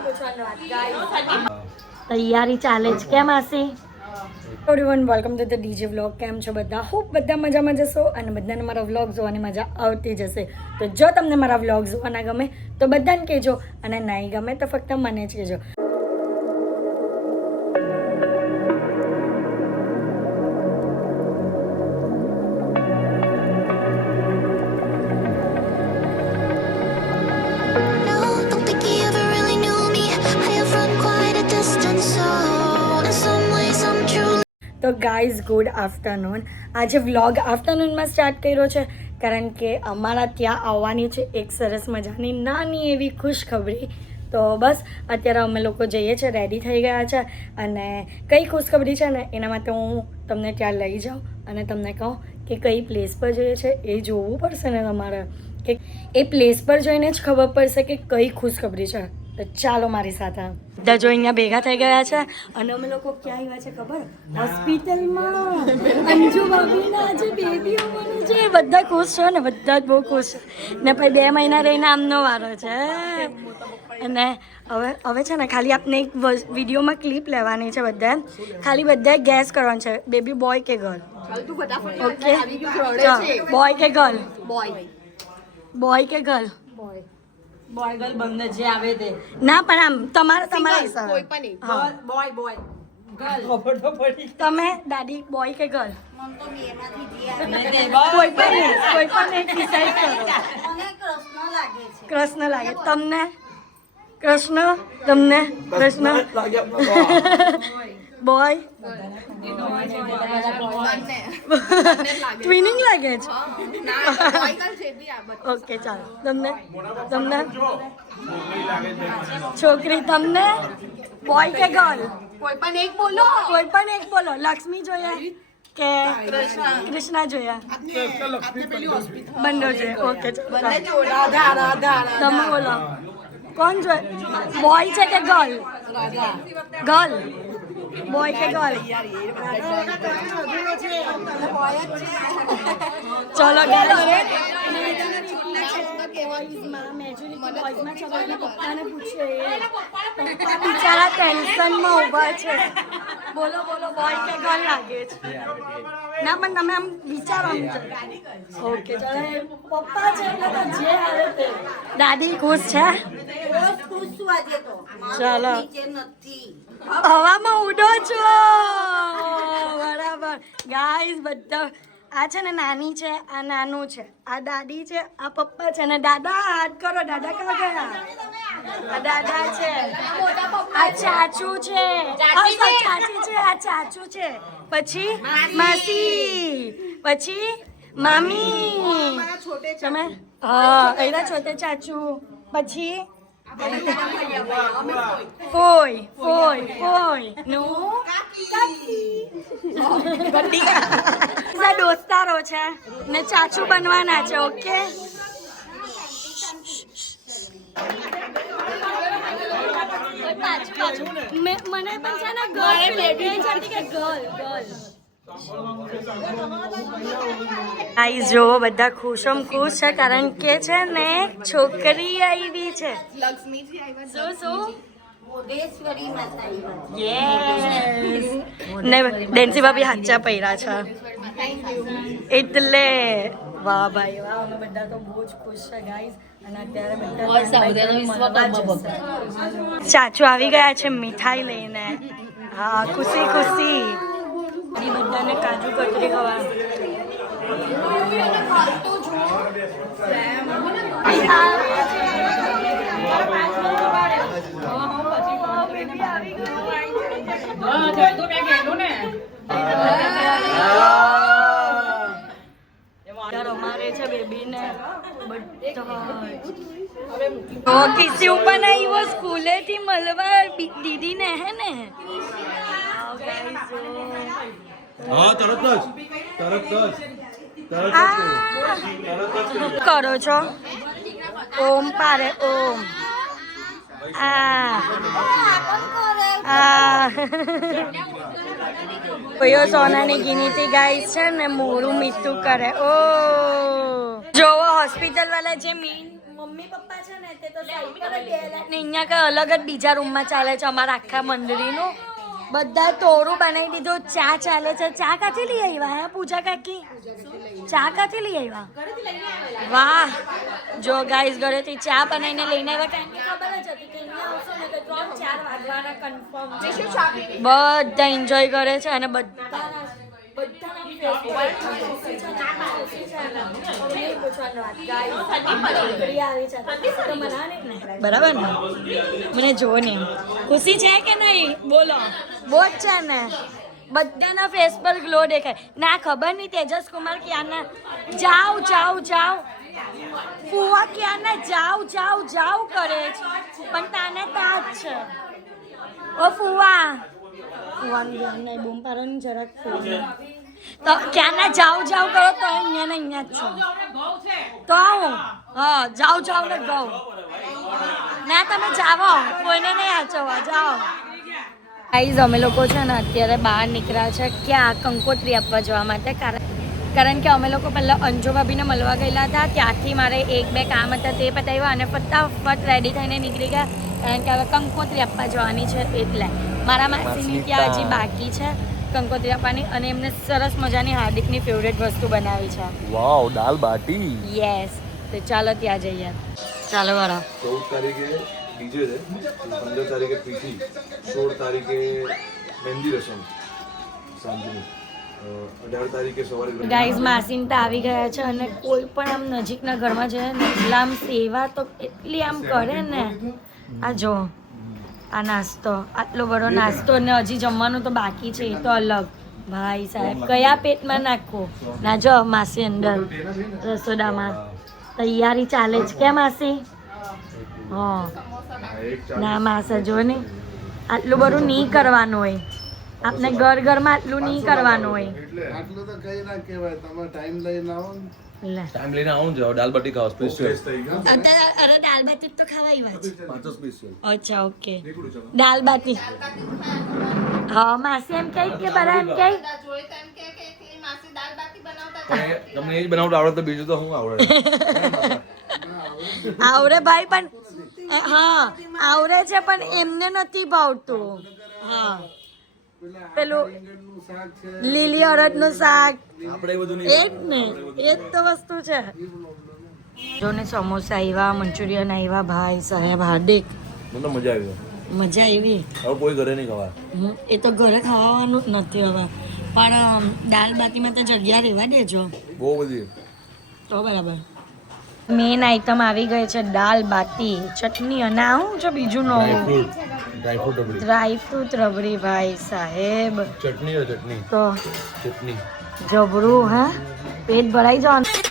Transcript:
નહીં પૂછવાનું વાત. તૈયારી ચાલે છે કેમ આસી? Everyone welcome to the DJ vlog. કેમ છો બધા? હોપ બધા મજામાં જશો અને બધાને મારા વ્લોગ જોવાની મજા આવતી જશે. તો જો તમને મારા વ્લોગ જોવાના ગમે તો બધાને કહેજો અને નહીં ગમે તો ફક્ત મને જ કહેજો. તો ગાઈઝ ગુડ આફ્ટરનૂન. આજે વ્લોગ આફ્ટરનૂનમાં સ્ટાર્ટ કર્યો છે કારણ કે અમારા ત્યાં આવવાની છે એક સરસ મજાની નાની એવી ખુશખબરી. તો બસ અત્યારે અમે લોકો જઈએ છીએ, રેડી થઈ ગયા છે અને કઈ ખુશખબરી છે ને એના માટે હું તમને ત્યાં લઈ જાઉં અને તમને કહું કે કઈ પ્લેસ પર જઈએ છે એ જોવું પડશે ને તમારે, કે એ પ્લેસ પર જોઈને જ ખબર પડશે કે કઈ ખુશખબરી છે. તો ચાલો મારી સાથે. બધા જો અહીંયા ભેગા થઈ ગયા છે અને અમે લોકો ક્યાં આવ્યા છે ખબર? હોસ્પિટલમાં. અંજુ ભાભીના આજે બેબી હોવાનું છે. બધા ખુશ છે ને, બધા જ બહુ ખુશ છે ને. પછી 2 મહિના રહીને આમનો વારો છે અને હવે છે ને ખાલી આપને એક વિડીયોમાં ક્લિપ લેવાની છે. બધા બધાએ ગેસ કરવાનું છે બેબી બોય કે ગર્લ. ઓકે, બોય કે ગર્લ? બોય કે ગર્લ? બોય ગર્લ બંને જે આવે તે. ના પણ આમ તમારા હિસાબે કોઈ પણ નહીં. Boy girl. ખબર તો પડી. તમે દાદી બોય કે ગર્લ? નહીં કોઈ પણ એક ડિસાઈડ કરો. કૃષ્ણ લાગે તમને? કૃષ્ણ તમને? કૃષ્ણ બોય ટ્વિનિંગ લાગે છે. ઓકે ચાલો. તમને છોકરી? તમને બોય કે ગર્લ? કોઈ પણ એક બોલો. કોઈ પણ એક બોલો. લક્ષ્મી જોયા કે કૃષ્ણા જોયા? બંને જોઈએ. ઓકે તમે બોલો કોણ જોઈએ? બોય છે કે ગર્લ? ગર્લ. બોય કે ગર્લ? ચલો બિચારા ટેન્શનમાં ઉભા છે. બોલો બોય કે ગર્લ લાગે છે? ના પણ તમે આમ વિચારો. ઓકે ચાલો. પપ્પા છે એટલે તો જે આવે તે. દાદી ખુશ છે? ચાલો. હવામાં ઉડો છો. બરાબર ગાઈઝ. બધા આ છે ને નાની છે, આ નાનું છે, આ દાદી છે, આ પપ્પા છે ને દાદા. હાથ કરો. દાદા ક્યાં ગયા? આ દાદા છે, આ ચાચુ છે, ચાચી છે, આ ચાચુ છે, પછી માસી, પછી મામી. તમે હા એના છોટે ચાચુ, પછી ફોય નું કાકી. દોસ્તારો છે ને ચાચુ બનવાના છે. ઓકે મને પણ છે ને ગર્લ. આઈ જો બધા ખુશમ ખુશ છે કારણ કે છે ને છોકરી આવી છે. શું ને ડેન્સી ભાભી હાચા પહેર્યા છે એટલે વાહ ભાઈ વાહ. અમે બધા તો બહુ જ ખુશ છે ગાઈઝ. અને અત્યારે બધા ચાચુ આવી ગયા છે મીઠાઈ લઈને. હા ખુશી. બધાને કાજુ કતરી ખવા. અમારે છે બેબીને કિસી ઉપર આવ્યો સ્કૂલેથી મળવા દીદીને હે ને. હા તરત જ કરો છો? ઓમ પારે ઓમ. ભાઈઓ સોનાની ગીનીથી ગાઈસ છે ને મોરું મીઠું કરે. ઓ જોવો હોસ્પિટલ વાળા જે મેઇન મમ્મી પપ્પા છે ને તે તો સાઈડ પર જ ગયેલા ને અહીંયા કઈ અલગ જ બીજા રૂમમાં ચાલે છે અમારા આખા મંડળીનું બધા તોરું બનાવી દીધું ચા ચાલે છે ચા કાથી લઈ આવ્યા હે પૂજા કાકી ચા કાથી લઈ આવ્યા વાહ જો ગાઈસ ઘરેથી ચા બનાવીને લઈને આવ્યા કારણ કે ખબર જ હતી કે અહીંયા આવશો ને તો 3-4 વાગવાના કન્ફર્મ બધા એન્જોય કરે છે અને બધાના બરાબર ને મને જો ને ખુશી છે કે નહીં બોલો બહુ જ છે ને બધાના ફેસ પર ગ્લો દેખાય ના ખબર નહીં તેજસ કુમાર ક્યાંના જાઓ જાઓ જાઓ ફુવા ક્યાંના જાઓ જાઓ જાઓ કરે છે પણ તાને તાજ છે ઓ ફુવા ફુવાનું ધ્યાન નહીં બૂમ પાડો ને જરાક તો ક્યાંના જાઓ જાઓ કરો તો અહીંયા ને અહીંયા જ છો તો આવું હા જાઓ જાઓ ને ગઉ ના તમે જાઓ કોઈને નહીં આચવા જાઓ ગાઈઝ અમે લોકો છે ને અત્યારે બહાર નીકળ્યા છે ક્યાં કંકોત્રી આપવા જવા માટે કારણ કે અમે લોકો પહેલાં અંજુ ભાભીને મળવા ગયેલા હતા ત્યાંથી મારે 1-2 કામ હતા તે પતાવ્યા અને ફટાફટ રેડી થઈને નીકળી ગયા કારણ કે હવે કંકોત્રી આપવા જવાની છે એટલે મારા માસીની ત્યાં હજી બાકી છે કંકોત્રી આપવાની અને એમને સરસ મજાની હાર્દિકની ફેવરેટ વસ્તુ બનાવી છે વાવ દાલ બાટી યસ તો ચાલો ત્યાં જઈએ ચાલો વાળા 14 તારીખે ડીજે છે 15 તારીખે પીઠી 16 તારીખે મહેંદી રસમ સાંજની 18 તારીખે સવારે ગાઈઝ માસીન તો આવી ગયા છે અને કોઈ પણ આમ નજીકના ઘરમાં જાય ને એટલે આમ સેવા તો એટલી આમ કરે ને આ જો આ નાસ્તો આટલો બધો નાસ્તો ને હજી જમવાનું તો બાકી છે એ તો અલગ ભાઈ સાહેબ કયા પેટમાં નાખો ના જો માસી અંદર રસોડામાં તૈયારી ચાલે છે કે માસી હા ના માસા જો ને આટલું બધું નહીં કરવાનું હોય આપણે ઘરમાં આટલું નહીં કરવાનું હોય આટલું તો કઈ ના કહેવાય તમે ટાઈમ લઈને આવો ને લે ટાઈમ લઈને આવું જાવ દાલ બાટી ખાવ સ્પેશિયલ અરે દાલ બાટી તો ખવાય જ પાંચો સ્પેશિયલ અચ્છા ઓકે દાલ બાટી હા માસી એમ કહે કે બરા એમ કહે તમને એ જ બનાવતા આવડે તો બીજું તો શું આવડે આવડે ભાઈ પણ હા આવડે છે પણ એમને નથી ભાવતું હા પેલું લીલી અડદનું શાક આપણે બધું એ જ ને એ જ તો વસ્તુ છે જો ને સમોસા આવ્યા મંચુરિયન આવ્યા ભાઈ સાહેબ હાર્દિક મને તો મજા આવી મજા આવી હવે કોઈ ઘરે નહીં ખવાય એ તો ઘરે ખાવાનું જ નથી હવે પણ દાલ બાટીમાં તો જગ્યા રહેવા દેજો બહુ બધી તો બરાબર મેન આઈટમ આવી ગઈ છે દાલ બાટી ચટણી અને આવું છે બીજું નવું ડ્રાયફ્રૂટ રબડી ડ્રાયફ્રૂટ રબડી ભાઈ સાહેબ ચટણી તો ચટણી જબરું હા પેટ ભરાઈ જવાનું